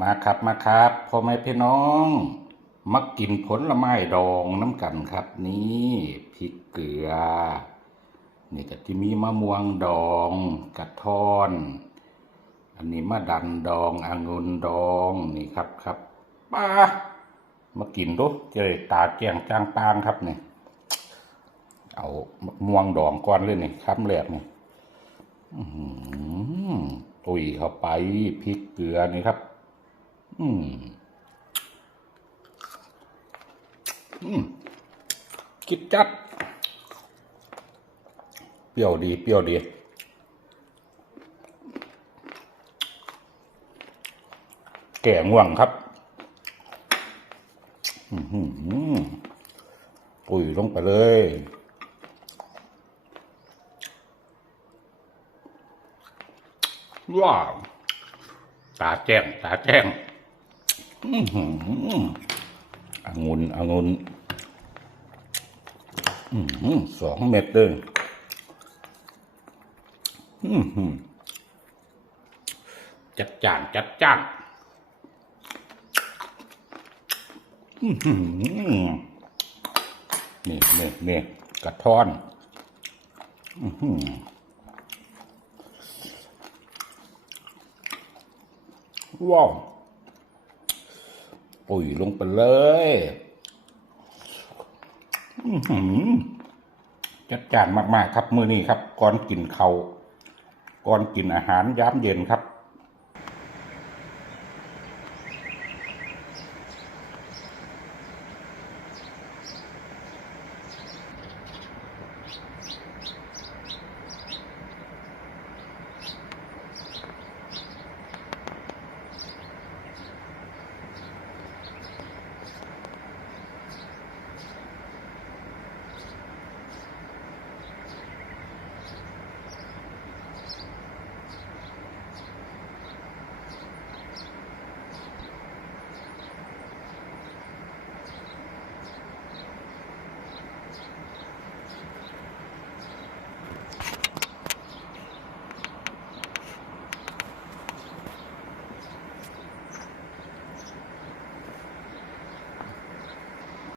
มาครับมาครับพ่อแม่พี่น้องมากินผลไม้ดองน้ำกันครับ นี่พริกเกลือนี่ก็ที่มีมะม่วงดองกระท้อน อันนี้มะดันดององุ่นดองนี่ครับครับป้ามากินดูจะได้ตาแจ้งจางปางครับเนี่ยเอามะม่วงดองก่อนเลยนี่ครับแรกนี่อื้อหือตุยเข้าไปพริกเกลือนี่ครับ อืม อืมคิดจัด เปรี้ยวดี เปรี้ยวดี แก่ง่วงครับ อือหือปุ๋ยลงไปเลยว้าวตาแจ้ง ตาแจ้ง อื้อหือองุ่นองุ่นสองเม็ดเลยจัดจ้านจัดจ้านนี่นี่นี่กระท้อนว้าว ปุ๋ยลงไปเลยจัดจานมาก ๆ ครับ มื้อนี้ครับ ก่อนกินเขาก่อนกินอาหารยามเย็นครับ